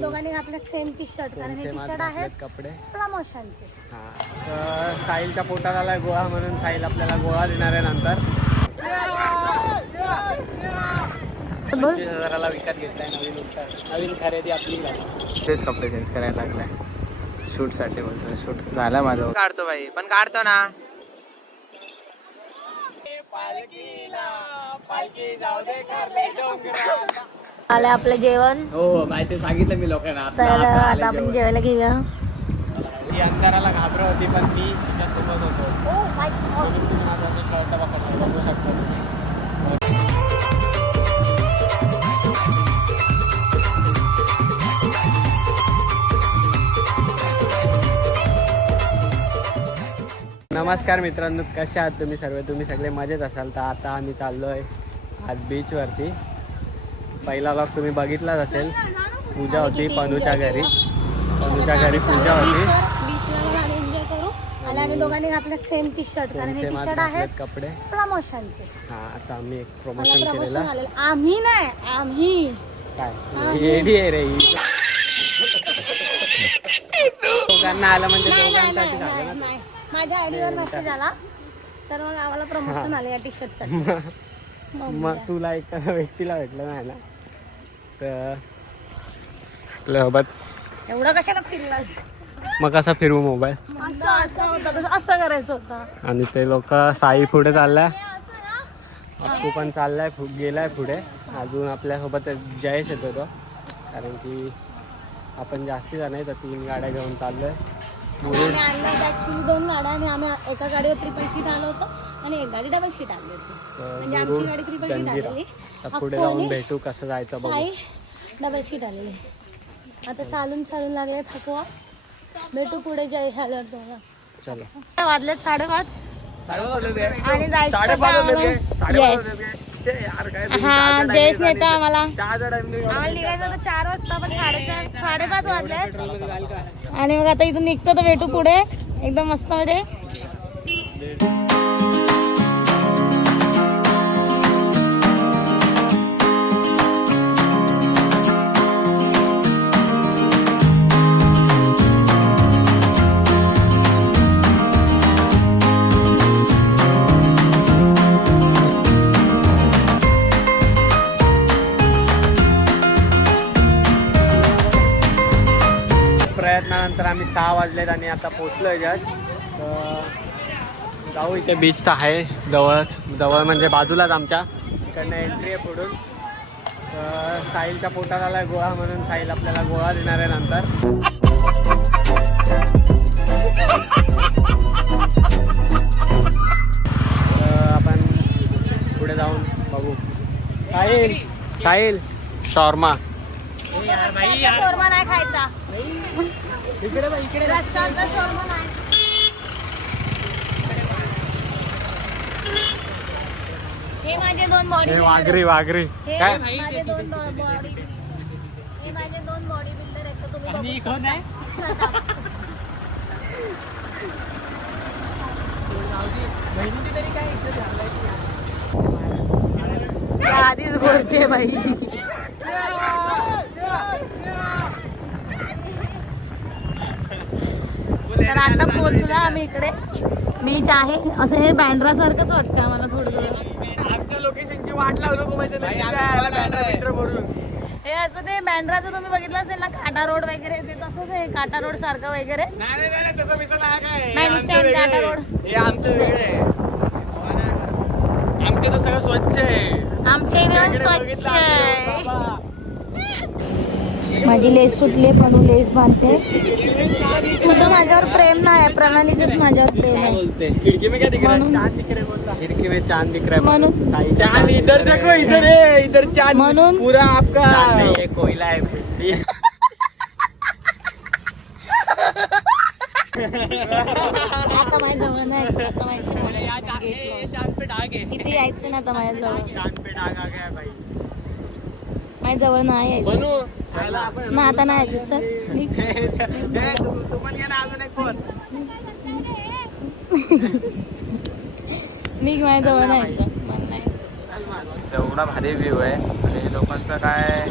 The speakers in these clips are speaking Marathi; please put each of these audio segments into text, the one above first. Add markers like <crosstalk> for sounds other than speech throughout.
दोघांनी आपले सेम टी शर्ट कारण हे टी शर्ट आहेत कपडे. प्रमोशनचे हा तर साहिलच्या पोटात आलाय गोळा म्हणून साहिल आपल्याला गोळा देणार आहे नंतर. हजाराला विकत घेतलाय नवीन उत्तर नवीन खरेदी आपली तेच कपडे चेंज करायला लागलाय. शूटसाठी बोलतो शूट झाला माझा. काढतो भाई पण काढतो ना. आलं आपलं जेवण. हो माहिती सांगितलं मी लोकांना. तर आता आपण जेवायला घेऊया. ती अंधाराला होती पण मी तिच्यासोबत होतो. माझा शर्ट पकडला शकता नमस्कार मित्रांनो कसे आहात तुम्ही सर्व तुम्ही सगळे मजेत असाल तर आता आम्ही चाललो आहे आज बीचवरती पहिला लॉक तुम्ही बघितलाच असेल. पूजा होती पनूच्या घरी. पनूच्या घरी पूजा होती. आम्ही दोघांनी सेम टी शर्ट कारण हे टी शर्ट घातलेत कपडे. प्रमोशनचे हा आता आम्ही एक मला प्रमोशन केलेलं. आम्ही नाही आम्ही. काय? येडी आहे रे दोघांना आलं म्हणजे दोघांसाठी झालं ना माझ्या आयडीवर मेसेज आला. तर मग आम्हाला प्रमोशन आलं या टी शर्टसाठी मग तुला एका व्यक्तीला भेटलं नाही ना? तर आपल्यासोबत एवढं कशाला फिरलास? मग कसा फिरवू मोबाईल असं असं होतं तसं असं करायचं होतं. आणि ते लोक साई पुढे चाललाय. अप्पू पण चाललाय पु- गेलाय पुढे. अजून आपल्यासोबत जयेश येतो तो. कारण की आपण जास्ती जण आहे तर तीन गाड्या घेऊन चाललोय. आम्ही आणलं ऍक्च्युली दोन गाड्या आणि आम्ही एका गाडीवर ट्रिपल सीट आलो होतो. आणि एक गाडी डबल सीट आली होती. तर म्हणजे आमची गाडी ट्रिपल आलेली पुढे जाऊन भेटू कसं जायचं साई डबल सीट आलेली आता चालून चालून लागले थकवा. भेटू पुढे जय झाल्यावर तुम्हाला चलो. वाजलेत साडेपाच. आणि जायचं. हा जयेश नेतो आम्हाला. आम्हाला निघायचं होतं चार वाजता पण साडेचार साडेपाच वाजले आणि मग आता इथून निघतो तर भेटू पुढे. एकदम मस्त मध्ये. वाजलेत आणि आता पोचलोय जस्ट तर जाऊ इथे. बीच तर आहे जवळच. जवळ म्हणजे बाजूलाच आमच्या. इकडनं एंट्री आहे पुढून. तर साहिलच्या पोटात आहे गोळा म्हणून साहिल आपल्याला गोळा देणार आहे नंतर. आपण पुढे जाऊन बघू. साहिल. साहिल. शॉर्मा. शॉर्मा नाही खायचा. इकडे बघ, इकडे रस्त्याचा शोरमा नाही हे माझे दोन बॉडी हे वाघरी वाघरी. हे काय? माझे दोन बॉडी हे माझे दोन बॉडी बिल्डर आहेत. तर तुम्ही बघू शकता. आधीच बोलते बाई. तर आता पोहोचलो आम्ही इकडे. बीच आहे. असं हे बँड्रा सारखंच वाटतं आम्हाला थोडं थोडं. आमच्या लोकेशनची वाट नको म्हणजे हे असं ते बँड्राचं तुम्ही बघितलं असेल ना काटा रोड वगैरे ते तसंच आहे काटा रोड सारखं वगैरे. नाही, काटा रोड. हे आमचं वेगळं आहे. आमचं तर सगळं स्वच्छ आहे. आमच्या इथे स्वच्छ आहे. माझी लेस सुटली पण लेस बांधते. तुझं माझ्यावर प्रेम नाही प्रणालीचंच माझ्यावर प्रेम आहे. बोलते. खिड़की में क्या दिख रहा है म्हणून- चांद दिख रहा है बोल खिड़की में चांद दिख रहा है म्हणून- चांद इधर देखो इधर है इधर चांद म्हणून- पूरा आपका चांद नहीं है कोयला है <laughs> आता माझ्या जवळ नाही आता माझ्या चांद पे डाग है इथे यायचं ना आता माझ्या जवळ? चांद पे डाग आ गया भाई. माझ्या जवळ नाही यायचं बनू. चला आपण ना आता नाही यायचं चल. निघ. <laughs> तू पण ये ना अजून एक कोण <laughs> निघ माझ्या जवळ नाही यायचं मला नाही यायचं. एवढा भारी व्ह्यू आहे. आणि लोकांचं काय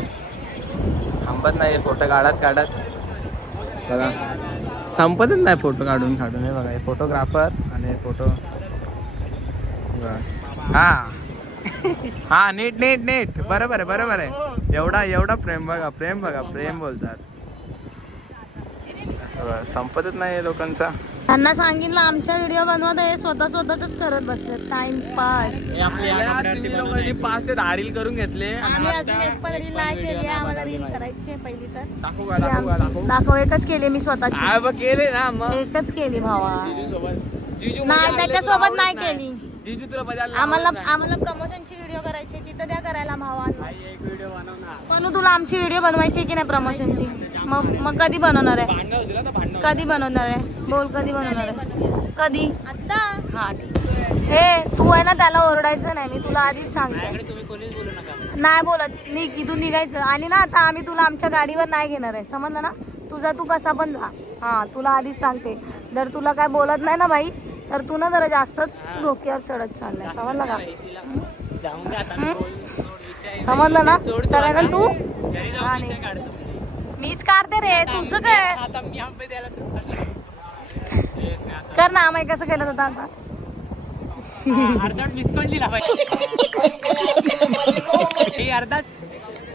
थांबा संपत नाही फोटो काढत काढत. बघा. संपतच नाही फोटो काढून काढून. हे बघा हे फोटोग्राफर आणि फोटो हा. हा नीट नीट नीट. बरोबर आहे बरोबर आहे. एवढा एवढा प्रेम बघा प्रेम बघा प्रेम बोलतात. संपतच नाही लोकांचा. त्यांना सांगितलं आमच्या व्हिडिओ बनवत आहे स्वतः स्वतःच करत बसले टाइमपास हे. पाच ते दहा रील करून घेतले. आणि आम्ही आता अजून एक पण रील नाही केली आम्हाला रील करायची आहे पहिली तर. दाखवू ही एकच केली मी स्वतःची. बघ केले ना मग. एकच केली भावा. जिजू सोबत जिजू नाही त्याच्यासोबत नाही केली. जिजू तुला बजायला आम्हाला. आम्हाला प्रमोशनची व्हिडिओ करायची आहे, तिथं द्या करायला भावांना. आई, एक व्हिडिओ बनव ना पण तुला आमची व्हिडिओ बनवायची आहे की नाही प्रमोशनची मग मग कधी बनवणार आहे? भांडण होती ना भांडण कधी बनवणार आहे? बोल कधी बनवणार आहे? कधी? आता हा ठीक. हे तू आहे ना त्याला ओरडायचं नाही. मी तुला आधीच सांगते. तुम्ही कोणीच बोलू नका. नाही बोलत. निघ इथून निघायचं. आणि ना आता आम्ही तुला आमच्या गाडीवर नाही घेणार आहे. समजलं ना? तुझा तू कसा पण जा. हा तुला आधीच सांगते. जर तुला काय बोलत नाही ना बाई तर तू ना जरा जास्तच डोक्यावर चढत चाललाय. समजलं का. समजलं ना? तर. तू. मीच काढते रे तुझं काय? कर ना आम्ही कसं केलं होतं आता? अर्धाच.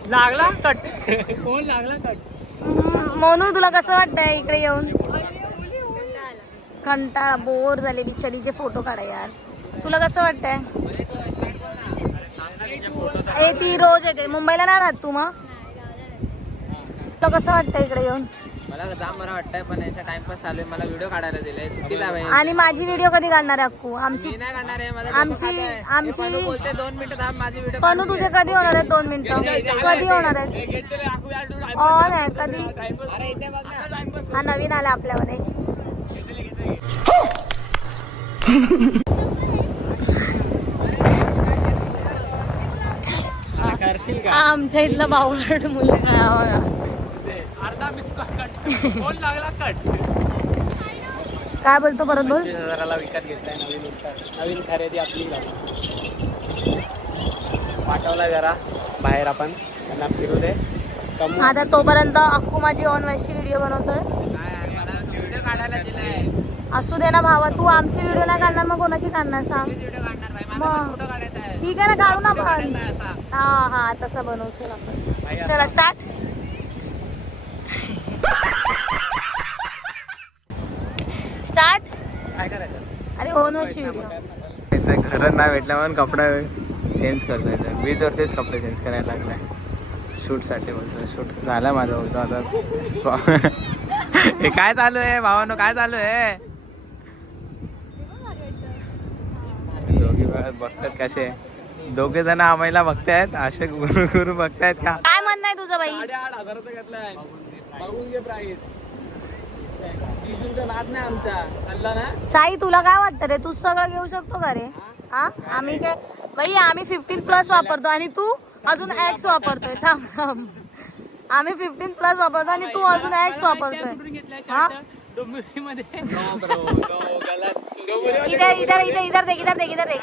लागला कट <laughs> फोन लागला कट म्हणून तुला कसं वाटतंय इकडे येऊन? कंटाळा बोर झाले बिचारीचे फोटो काढा यार तुला कसं वाटतंय? ए ती रोज येते. मुंबईला नाही राहत तू मग? तुला कसं वाटतंय इकडे येऊन? मला जाम बरं वाटतंय पण याचा टाइमपास चालू आहे. मला व्हिडिओ काढायला दिलाय. चुकीचा आहे? आणि माझी व्हिडिओ कधी काढणार आहे अक्कू? आमची मी नाही काढणार आहे माझा आमची आमची बोलते दोन मिनिटं थांब माझी व्हिडिओ पनू तुझे कधी होणार आहेत दोन मिनिटं? कधी होणार आहेत? हे ऑन आहे कधी? pass- अरे इथे बघ ना. time pass. हा नवीन आला आपल्यामध्ये चल, घे, चल, घे. हा, करशील का आमच्या इथला बावळट मुलगा. अर्धा कट फोन लागला कट काय बोलतो परत बोल? हजाराला विकत घेतलाय नवीन नवीन खरेदी आपली पाठवला जरा बाहेर आपण. त्यांना फिरू दे. आता तोपर्यंत अक्कू माझी ऑन व्हायची व्हिडिओ बनवतोय. व्हिडिओ काढायला दिलाय. असू दे ना भावा तू आमची व्हिडिओ नाही काढणार मग कोणाची काढणार सांग? व्हिडिओ काढणार भाई माझा पण मग. फोटो काढायचा आहे. ठीक आहे ना काढू ना आपण. हा हा तसं बनवशील आपण. भाई, चला स्टार्ट स्टार्ट अरे ऑन व्हायची व्हिडिओ घरात नाही भेटला म्हणून कपडा चेंज करतोय. मी तर तेच कपडे चेंज करायला लागलाय. शूटसाठी बोलतो शूट झाला माझा बोलतो आता. हे काय चालू आहे भावानो? काय चालू आहे? बघतात कसे. दोघे जण आम्हाला बघतायत असे गुरु गुरु बघतायत का? काय म्हणणं आहे तुझं बाई? साडेआठ हजाराचा घेतलाय. बघून घे प्राईस जिजूचा नाद नाही आमचा. चालला ना? साई तुला काय वाटतं रे? तू सगळं घेऊ शकतो का रे? हा? आम्ही काय बाई आम्ही फिफ्टीन प्लस वापरतो आणि तू अजून एक्स वापरतोय. थांब थांब. आम्ही फिफ्टीन प्लस वापरतो आणि तू अजून एक्स वापरतोय. हा? डोंबिवलीमध्ये <laughs> इधर इधर इधर इधर देख इधर देख इधर देख.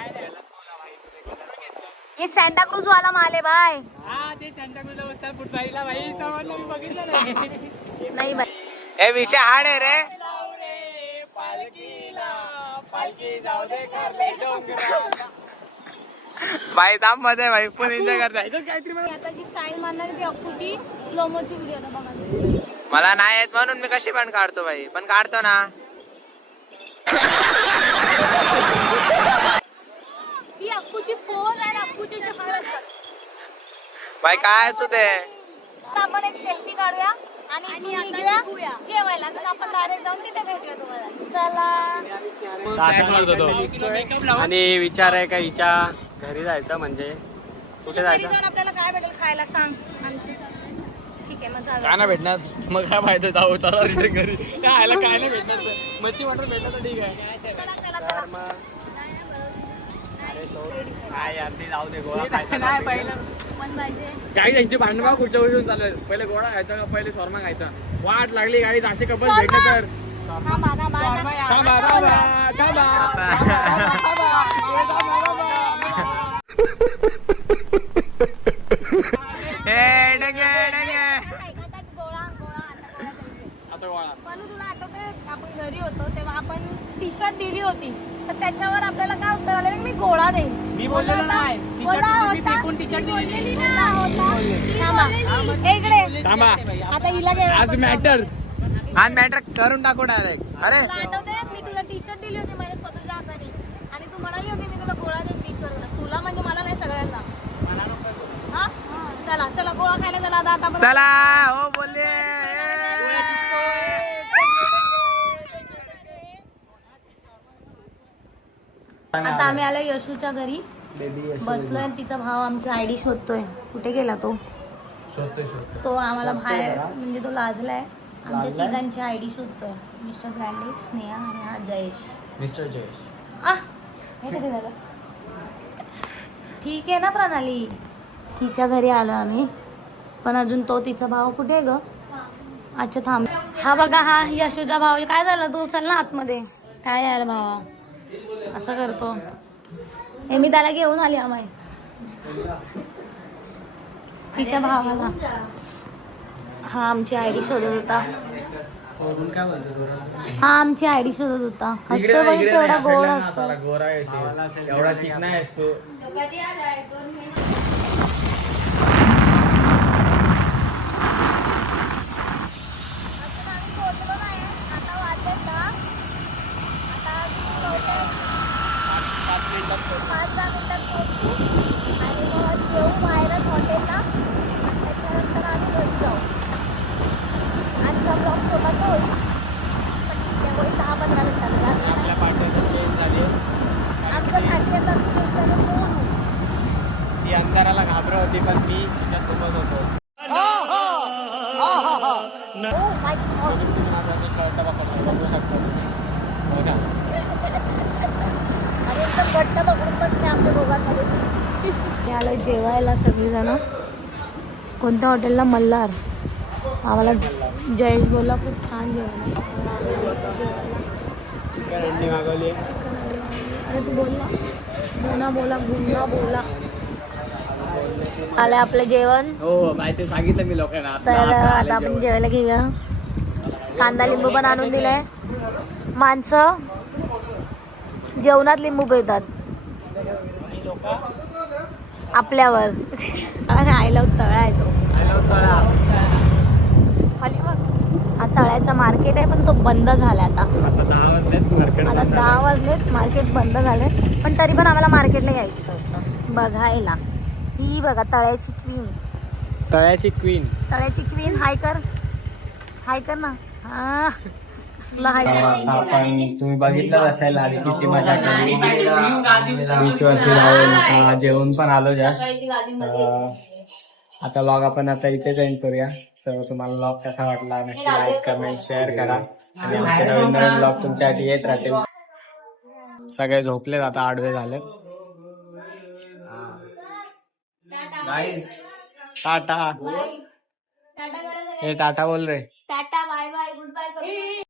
ये सॅन्टा क्रूज वाला माल है भाई. हा ते सांताक्रूजला बसतात फुटबाईला भाई. समजलं मी बघितलं नाही. नाही बाई हे विषय हाड आहे रे. बाई दाममध्ये भाई. पण एन्जॉय करताय. आता जी स्टाईल मारणार ती अप्पूची स्लो मोची व्हिडिओ बघा. मला नाही येत म्हणून मी कशी पण काढतो भाई पण काढतो ना. <laughs> पोर आणि असतात. भाई काय असू दे. आता आपण एक सेल्फी काढूया आणि इथून निघूया. जेवायला. तर आपण डायरेक्ट जाऊन तिथे भेटूया तुम्हाला. चला. आणि विचार आहे का हिच्या घरी जायचं म्हणजे? कुठे घरी जायचं? जाऊन आपल्याला काय भेटेल खायला सांग ठीक आहे मग काय जाऊया. नाही भेटणार मग काय फायदा जाऊ चला रिटर्न घरी काय आयला काय नाही भेटणार तर. मच्छी वाटर भेटलं तर ठीक आहे चला चला तर चला मग नाही, नाही, काय यार ते जाऊ दे गोळा खायचा नाही पहिलं पण पाहिजे काही त्यांची भांडण बा पुढच्या वर्षी चालू आहे पहिले गोळा खायचा का पहिले शॉर्मा खायचा वाट लागली गाडी असे कपल शॉर्मा! भेटले तर थांबा थांबा आता. थांबा थांबा थांबा हे डगे डगे पण तुला आठवतंय आपण घरी होतो तेव्हा आपण टी शर्ट दिली होती. तर त्याच्यावर आपल्याला काय उत्तर आलं? मी गोळा देईन. मी बोललेलो नाही. होता- ना इकडे. थांबा. आता हिला घे आज मॅटर आज मॅटर करून टाकू डायरेक्ट अरे. मी तुला टी शर्ट दिली होती माझ्या स्वतःच्या हाताने. आणि तू म्हणाली होती मी तुला गोळा देईन बीचवर तुला म्हणजे मला नाही सगळ्यांना. हा? चला चला गोळा खायला चला आता चला हो बोलले. आता आम्ही आलो यशूच्या घरी. बसलोय आणि तिचा भाव आमची आयडी शोधतोय. कुठे गेला तो? तो आम्हाला बाहेर म्हणजे तो लाजलाय. आमच्या तिघांची आयडी शोधतोय. मिस्टर ग्रँडे स्नेहा आणि हा जयेश. मिस्टर जयेश. आह! हे कधी झालं? ठीक आहे ना प्रणाली? तिच्या घरी आलो आम्ही. पण अजून तो तिचा भाव कुठे आहे ग? अच्छा थांब. हा बघा हा यशूचा भाव काय झालं? तू चल ना आतमध्ये. काय यार भावा? असं करतो. हे मी त्याला घेऊन आली आम्ही तिच्या भावाला. हा आमची आयडी शोधत होता. हा आमची आयडी शोधत होता. हसतो पण केवढा गोड असतो. एवढा चिकना आहेस तू अजून आम्ही पोहोचलो नाही आता वाजलेत दहा आता अजून बहुतेक पाच दहा मिनिटात पोहोचू आणि मग जेवू बाहेरच हॉटेलला आणि त्याच्यानंतर आम्ही घरी जाऊ आजचा ब्लॉग छोटासा होईल पण ठीक आहे होईल दहा पंधरा मिनिटाला जास्त नाही. आपल्या पाठवत चेंज झाली आमच्या खात्यात चेक मोनू ती अंधाराला घाबरत होती पण मी तिच्यासोबत होतो. माझा शर्ट पकडला बघू शकता तुम्ही. बघा आणि एकदम घट्ट पकडून बसते आमच्या दोघांमध्ये ती. मी आलो जेवायला सगळीजण. कोणत्या हॉटेलला? मल्हार. आम्हाला जयेश बोलला खूप छान जेवण. जेवायला चिकन अंडी मागवली. अरे तू बोलला. बोला बोला गुन्हा बोला. आलं आपलं जेवण. हो माहिती सांगितलं मी लोकांना. तर आता आपण. जेवायला घेऊया. कांदा लिंबू पण आणून दिलाय. माणसं जेवणात लिंबू पिळतात आपल्यावर. आणि आईला तळा आहे तो. हॅलो, तळा. खाली बघ. हा तळ्याचा मार्केट आहे पण तो बंद झाला आता. आता दहा वाजलेत मार्केट बंद झाले पण तरी पण आम्हाला मार्केटला यायचं होतं. बघायला. ही बघा तळ्याची क्वीन तळ्याची क्वीन तळ्याची क्वीन हाय कर. हाय कर ना. हा. कसला हाय आपण तुम्ही बघितलं असेल आधी किती मजा केली. बीच वरती जाऊन अं, जेवून पण आलो जास्त. आता लॉग आपण आता इथेच एंड करूया. तर तुम्हाला लॉग कसा वाटला नक्की लाईक कमेंट शेअर करा. आणि आमचे नवीन नवीन लॉग तुमच्यासाठी येत राहतील. सगळे झोपलेत आता आडवे झालेत. टाटा. हे टाटा बोल रे.